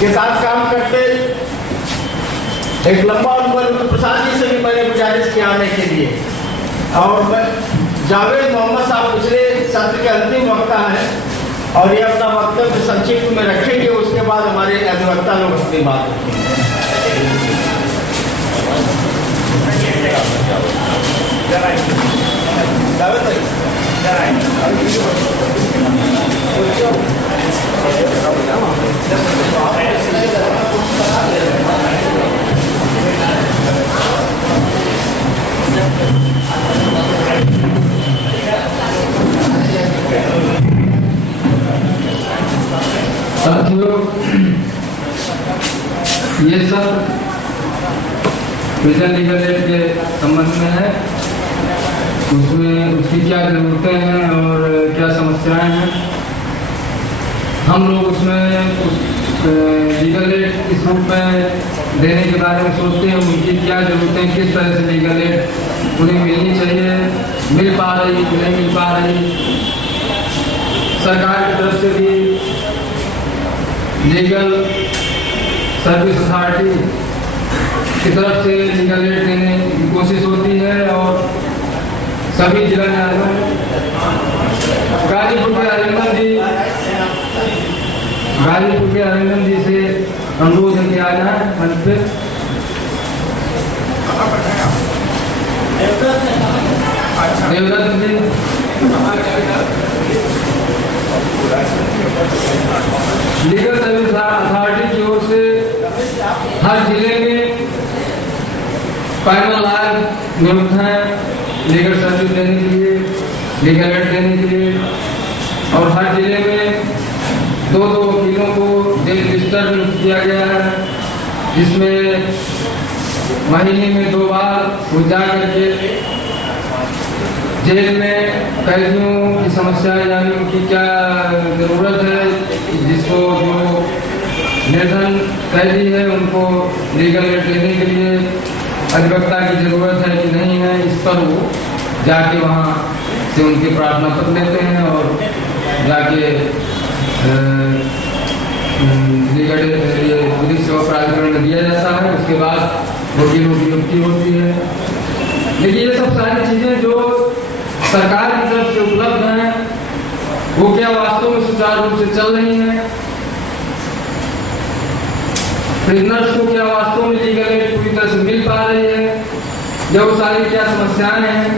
के साथ काम करते। एक लंबा उम्र प्रसाद जी से भी मैंने गुजारिश किया आने के लिए। और जावेद मोहम्मद साहब पिछले सत्र के अंतिम वक्ता हैं और ये अपना वक्तव्य संक्षिप्त में रखेंगे, उसके बाद हमारे अधिवक्ता लोग अपनी बात रखेंगे। साथियों, ये सब प्रिजन लीगल एड के संबंध में है। उसमें उसकी क्या जरूरतें हैं और क्या समस्याएं हैं। हम लोग उसमें लीगल एड किस रूप में देने के बारे में सोचते हैं, उनकी क्या जरूरतें, किस तरह से लीगल एड उन्हें मिलनी चाहिए, मिल पा रही कि नहीं मिल पा रही। सरकार की तरफ से भी लीगल सर्विस अथॉरिटी की तरफ से लीगल एड देने की कोशिश होती है और सभी जिला न्यायालयों में गाजीपुर के अरिंदम जी से अनुरोध किया जाए मंच पे। देवदत्त जी, लीगल सर्विस अथॉरिटी की ओर से हर जिले में पैनल लायक नियुक्त हैं लीगल सर्विस देने के लिए, लीगल एड देने के लिए। और हर जिले में 2-2 वकीलों को जेल रजिस्टर नियुक्त किया गया है, जिसमें महीने में 2 बार वो जा करके जेल में कैदियों की समस्या यानी उनकी क्या जरूरत है, जिसको जो निर्धन कैदी है उनको लीगल एड देने के लिए अधिवक्ता की जरूरत है कि नहीं है, इस पर वो जाके वहाँ से उनके प्रार्थना पत्र लेते हैं और जाके लीगल विधिक सेवा प्राधिकरण में दिया जाता है। उसके बाद वकीलों की नियुक्ति होती है। लेकिन ये सब सारी चीजें जो सरकार की तरफ से उपलब्ध हैं, वो क्या वास्तव में सुचारू रूप से चल रही हैं? प्रिजनर्स को क्या वास्तव में लीगल एड पूरी तरह से मिल पा रही है, या वो सारी क्या समस्याएं हैं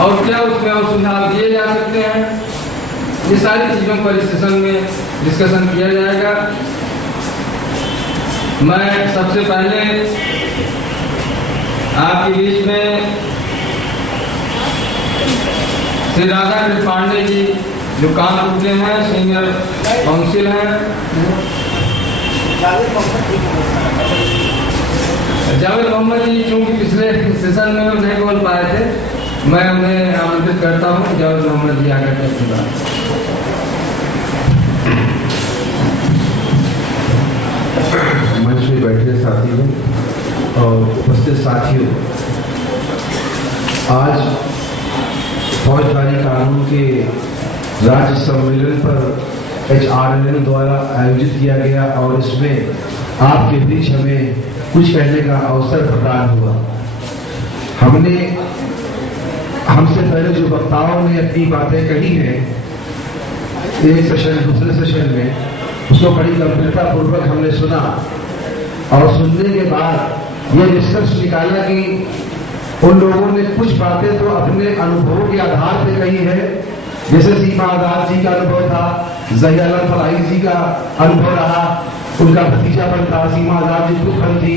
और क्या उसमें और सुझाव दिए जा सकते हैं? ये सारी चीजों पर इस सेशन में डिस्कशन किया जाएगा। मैं सबसे पहले आपके बीच में श्री राधाकृष्ण पांडे जी, जो कानपुर के हैं, सीनियर काउंसिल हैं। जावेद मोहम्मद जी चूंकि पिछले सेशन में नहीं बोल पाए थे, मैं उन्हें आमंत्रित करता हूँ। जावेद मोहम्मद जी आकर के अपनी बात। मंच में बैठे साथियों और उपस्थित साथियों, आज फौजदारी कानून के राज्य सम्मेलन पर HRLN द्वारा आयोजित किया गया और इसमें आपके बीच हमें कुछ कहने का अवसर प्रदान हुआ। हमसे पहले जो वक्ताओं ने अपनी बातें कही हैं एक सेशन दूसरे सेशन में, उसको बड़ी गंभीरता पूर्वक हमने सुना और सुनने के बाद यह निष्कर्ष निकाला कि उन लोगों ने कुछ बातें तो अपने अनुभवों के आधार पर कही है, जैसे सीमा आजाद जी का अनुभव था, ज़हियालम फलाही जी का अनुभव रहा, उनका भतीजापन था, सीमा आजाद जी खुद बंद थी,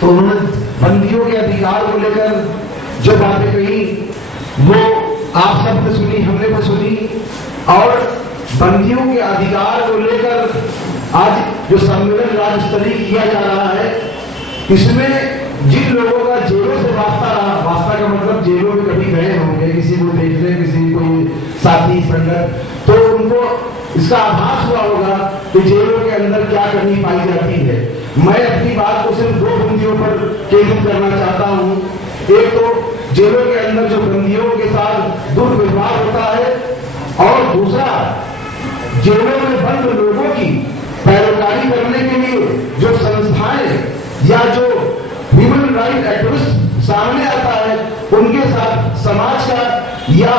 तो उन्होंने बंदियों के अधिकार को लेकर जो बातें कही वो आप सब ने सुनी, हमने भी सुनी। और बंदियों के अधिकार को लेकर आज जो सम्मेलन राज्य स्तरीय किया जा रहा है, इसमें जिन लोगों का जेलों से वास्ता रहा, वास्ता का मतलब जेलों में कभी गए होंगे, किसी को देखने, किसी कोई साथी संगत, तो उनको इसका आभास हुआ होगा कि जेलों के अंदर क्या कमी पाई जाती है। मैं अपनी बात को सिर्फ 2 बंदियों पर केंद्रित करना चाहता हूँ। एक तो जेलों के अंदर जो बंदियों के साथ दुर्व्यवहार होता है, और दूसरा जेलों में बंद लोगों की पैरोकारी करने के लिए जो संस्थाएं या जो ह्यूमन राइट एक्टिविस्ट सामने आता है, उनके साथ समाज का या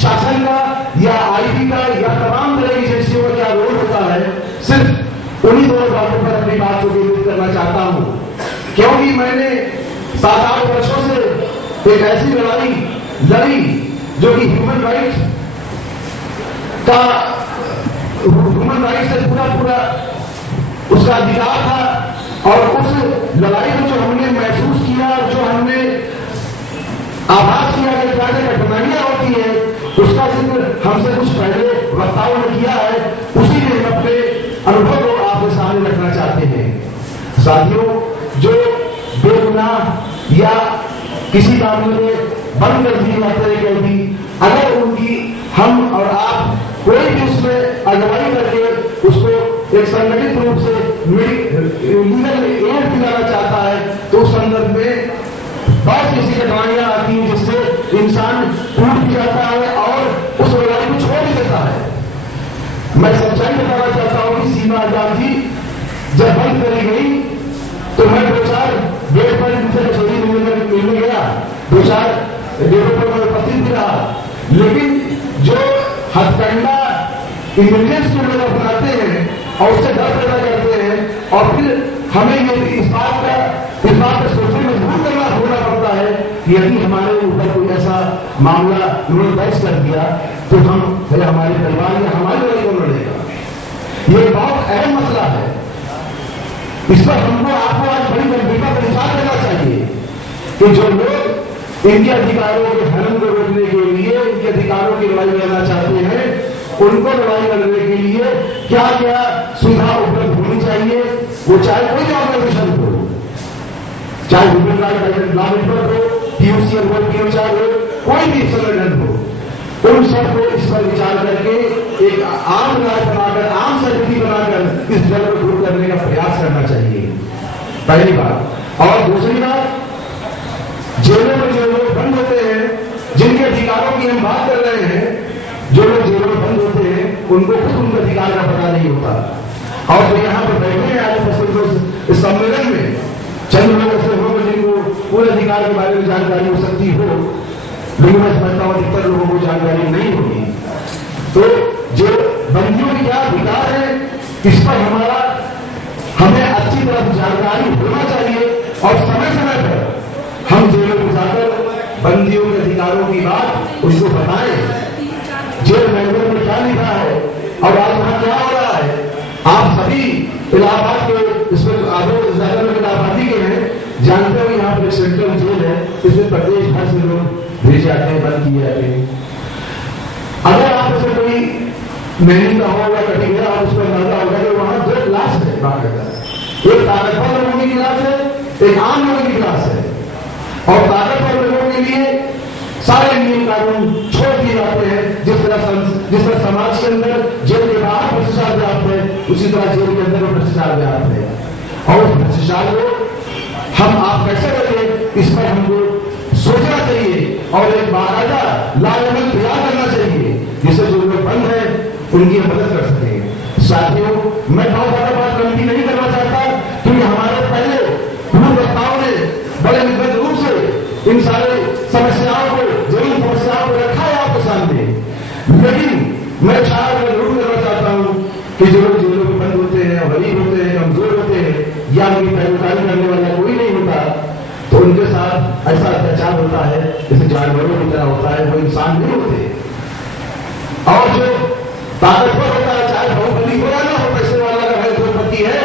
शासन का या आईटी का या तमाम तरह की एजेंसियों का क्या रोल होता है, सिर्फ उन्हीं दो बातों पर अपनी बात को केंद्रित करना चाहता हूं। क्योंकि मैंने 7-8 वर्षों से एक ऐसी लड़ाई लड़ी जो कि ह्यूमन राइट से पूरा उसका अधिकार था, और उस लड़ाई में जो हमने महसूस किया, जो हमने आभास किया कि क्या कठिनाइयां होती है, उसका जिक्र हमसे कुछ पहले वक्ताओं ने किया है। उसी में हम अपने अनुभव को आपके सामने रखना चाहते हैं। साथियों, जो बेगुनाह या किसी मामले में बंद कर दी जाते हैं कैदी, अगर उनकी हम और आप कोई भी उसमें अगुवाई करके उसको एक संगठित रूप से लीगल एड दिलाना चाहता है, तो उस संदर्भ में बहुत सी कठिनाइयां आती हैं, जिससे इंसान टूट भी जाता है और उस लड़ाई को छोड़ भी देता है। मैं सच्चाई बताना चाहता हूं कि सीमा आजाद जी जब बंद करी गई तो मैं 2-4 गेट पर उनसे कचौरी मिलने गया, 2-4 गेटों पर मैं उपस्थित भी रहा, लेकिन जो हथकंडा इंटेलिजेंस के लोग अपनाते हैं और उससे डर पैदा करते हैं, और फिर हमें ये इस बात पर सोचने में मजबूर करना होना पड़ता है कि यदि हमारे ऊपर कोई ऐसा मामला उन्होंने दर्ज कर दिया तो हम हमारे परिवार या हमारी लड़ाई को लड़ेगा। ये बहुत अहम मसला है, इस पर हमको आपको आज बड़ी गंभीरता से विचार करना चाहिए कि जो लोग इनके अधिकारों के हनन को रोकने के लिए, इनके अधिकारों की लड़ाई लड़ना चाहते हैं, उनको लड़ाई लड़ने के लिए क्या क्या सुविधा उपलब्ध होनी चाहिए, वो चाहे कोई भी ऑर्गेनाइजेशन हो, चाहे ह्यूमन राइट लॉ नेटवर्क हो, पीयूसीएल हो, पीओचार हो, कोई भी संगठन हो, उन सबको इस पर विचार करके एक आम राय बनाकर, आम सहमति बनाकर इस जल को दूर करने का प्रयास करना चाहिए, पहली बात। और दूसरी बात, जेलों में जो लोग बंद होते हैं, जिनके अधिकारों की हम बात कर रहे हैं, जो लोग जेलों में बंद होते हैं, उनको खुद उनके अधिकार का पता नहीं होता, और जो यहाँ पर बैठे हैं आज इस सम्मेलन में चंद लोग ऐसे होंगे जिनको पूरे अधिकार के बारे में जानकारी हो सकती हो, लेकिन मैं समझता हूं अधिकतर लोगों को जानकारी नहीं होगी। तो जो बंदियों के क्या अधिकार है, इस पर हमें अच्छी तरह जानकारी होना चाहिए, और समय समय पर हम जेलों में जाकर बंदियों के अधिकारों की बात उसको बताएं, जेल मैनुअल में क्या लिखा है और आज वहां क्या हो रहा है। आप सभी इलाहाबाद के इसमें इलाहाबादी के हैं, जानते हो यहाँ पर सेंट्रल जेल है, इसमें प्रदेश भर से लोग भेजे जाते हैं, बंद किए जाते हैं। अगर आप उसे कोई नहीं का हो या कटी गया, आप उसको अंदाजा होगा कि वहां 2 क्लास है, एक ताकतवर लोगों की क्लास है, एक आम लोगों की क्लास है, और ताकतवर लोगों के लिए सारे नियम कानून छोड़ दिए जाते हैं। जिस तरह समाज के अंदर जेल के बाहर भ्रष्टाचार व्याप्त है, उसी तरह जेल के अंदर भ्रष्टाचार व्याप्त है, और उस भ्रष्टाचार को हम आप कैसे करें, इस पर हमको सोचना चाहिए और एक बाकायदा लाजमन तैयार करना चाहिए, जिससे जो लोग बंद है उनकी मदद कर सकें। साथियों, मैं बहुत ज्यादा बात लंबी नहीं करना चाहता, क्योंकि हमारे पहले पूर्व वक्ताओं ने बड़े विद्वत रूप से इन सारे समस्याओं को, जरूर समस्याओं को रखा है आपके सामने, लेकिन मैं जरूर करना चाहता हूं कि जो लोग जेलों में बंद होते हैं, गरीब होते हैं, कमजोर होते हैं, या उनकी पैरोकारी करने वाला कोई नहीं होता, तो उनके साथ ऐसा अत्याचार होता है जैसे जानवरों की तरह होता है, वो इंसान नहीं होते। और जो ताकतवर होता है, चाहे बहुबली हो या ना हो, पैसे वाला अगर है, उद्योगपति है,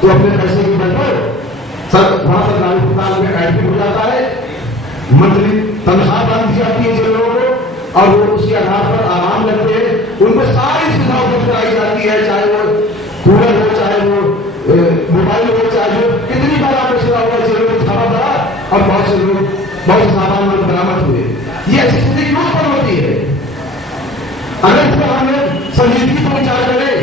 तो अपने पैसे की बल पर वहां सरकारी अस्पताल में एडमिट हो जाता है, मंथली तनख्वाह बांध दी जाती है जिन लोगों को, और वो उसके आधार पर आराम करते हैं, उनको सारी सुविधा उपलब्ध कराई जाती है, चाहे वो कूलर हो, चाहे वो मोबाइल हो, चाहे वो कितनी बार आपको सुना हुआ जेलों में छापा पड़ा और बहुत से लोग, बहुत से सामान बरामद हुए। ये ऐसी स्थिति क्यों उत्पन्न होती है? अगर इस पर हम संजीदगी से विचार करें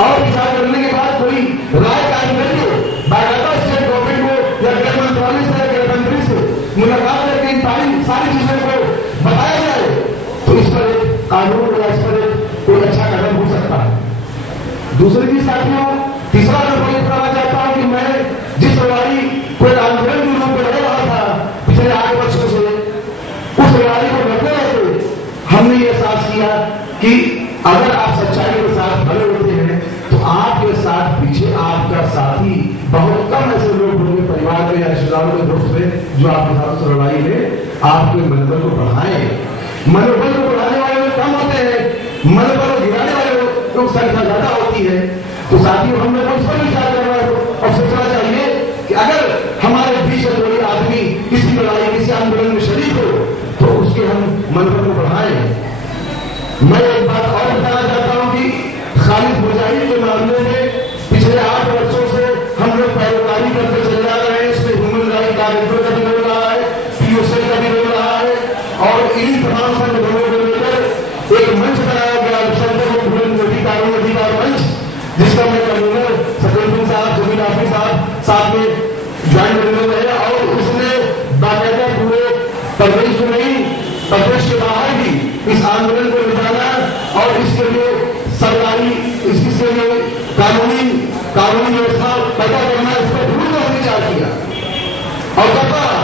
और विचार करने के बाद कोई राय कायम करके बाकायदा स्टेट गवर्नमेंट को या गृह मंत्रालय से, गृह मंत्री से मुलाकात करके इन सारी चीजों को बताया जाए, तो इस पर एक कानून या इस पर कोई अच्छा कदम हो सकता है। दूसरे भी साथियों, तीसरा मैं ये बताना चाहता हूं कि मैं जिस लड़ाई को आंदोलन के रूप में लड़ रहा था पिछले 8 वर्षों से, उस लड़ाई को लड़ते रहते हमने ये एहसास किया कि अगर आप सच्चाई के साथ खड़े होते हैं तो आपके साथ पीछे आपका साथी, बहुत कम ऐसे लोग होंगे परिवार में या रिश्तेदारों में, दोस्त में, जो आपके साथ उस लड़ाई में आपके मनोबल को बढ़ाएं। मनोबल को बढ़ाने वाले लोग कम होते हैं, मनोबल को गिराने वाले लोग संख्या ज्यादा होती है। तो साथियों, हम लोग इस पर विचार करना है और सोचना चाहिए कि अगर हमारे बीच में कोई आदमी किसी लड़ाई, किसी आंदोलन में शरीक हो तो उसके हम मनोबल को बढ़ाएं। मैं एक बात और बताना चाहता हूं कि खालिद मुजाहिद के मामले में पिछले 8 वर्षों से हम लोग पैरोकारी करते चले जा रहे हैं। इसमें ह्यूमन राइट डायरेक्टर का भी रोल रहा है, पीओसी का भी रोल रहा है, और इन्हीं तमाम संगठनों को लेकर एक मंच बनाया गया, कानून अधिकार मंच, जिसका मैं कन्वीनर सकल साहब, जमीन आफी साहब साथ में ज्वाइन करने रहे, और उसने बाकायदा पूरे प्रदेश में नहीं, प्रदेश के बाहर भी इस आंदोलन को निभाना और इसके लिए सरकारी, इसके लिए कानूनी व्यवस्था पैदा करना, इस पर पूर्ण विचार किया और करता रहा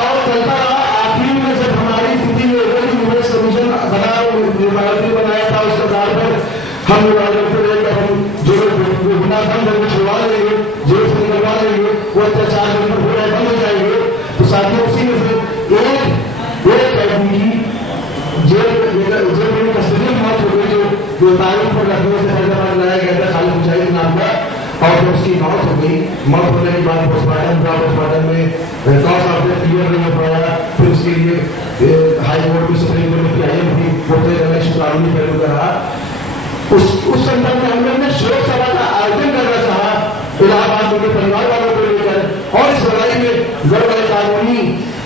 और चलता रहा। आखिर में जब हमारी स्थिति में निवेश कमीशन बनाया था, उस आधार पर हम जो बिना दम करके छुड़वा लेंगे, जेल से निकलवा लेंगे, वो अत्याचार हो रहे बंद हो जाएंगे। तो साथियों, उसी में से एक कैदी की जेल में कस्टडी मौत हो गई, जो तारीख पर लखनऊ से हैदराबाद लाया गया था खालिद मुजाहिद नाम का, और जब उसकी मौत हो गई, मौत होने के बाद पोस्टमार्टम हुआ, पोस्टमार्टम में कॉज ऑफ डेथ क्लियर नहीं हो पाया, फिर उसके लिए हाई कोर्ट में, सुप्रीम कोर्ट में PIM भी होते कानूनी पहलू का रहा। उस संदर्भ में हम लोग ने शोक सभा का आयोजन करना चाहा इलाहाबाद के परिवार वालों को लेकर, और इस लड़ाई में गढ़ वाले कानूनी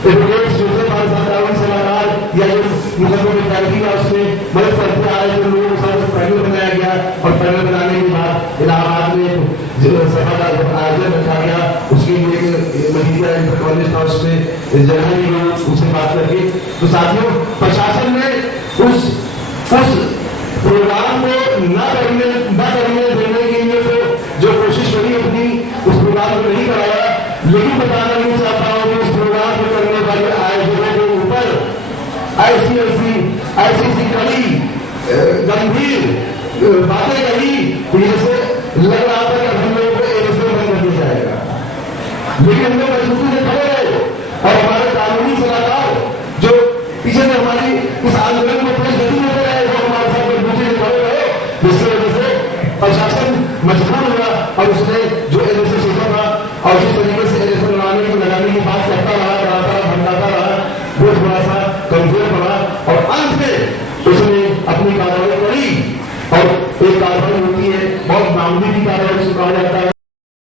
एडवोकेट कानूनी सलाहकार या जो मुकदमों में तैयार किया उसमें मदद करते आ रहे थे लोगों के साथ पैनल बनाया गया, और पैनल बनाने के बाद इलाहाबाद में सभा का आयोजन रखा गया। उसके लिए महीदिया इंटर कॉलेज था, उसमें जगह ली गई, उससे बात करके। तो साथियों, प्रशासन ने उस प्रोग्राम को न करने देने के लिए तो जो कोशिश करी अपनी, उस प्रोग्राम को नहीं कराया। लेकिन बताना नहीं चाहता हूं कि उस प्रोग्राम को करने वाले आयोजकों के ऊपर ऐसी कड़ी गंभीर बातें कही, जैसे लग रहा था कि हम लोगों को एनएसए बंद कर दिया जाएगा। लेकिन हम लोग मजबूती से खड़े रहे, और हमारे कानूनी सलाहकार जो पीछे से हमारी इस आंदोलन को तेज गति देते रहे, वो हमारे साथ मजबूती से खड़े रहे, जिसकी वजह से प्रशासन मजबूर हुआ, और उसने जो एनएसए सोचा था और जिस तरीके से एनएसए लगाने की बात करता रहा, कराता रहा, भटकाता रहा, वो थोड़ा सा कमजोर पड़ा, और अंत में उसने अपनी कार्रवाई करी और एक कार्रवाई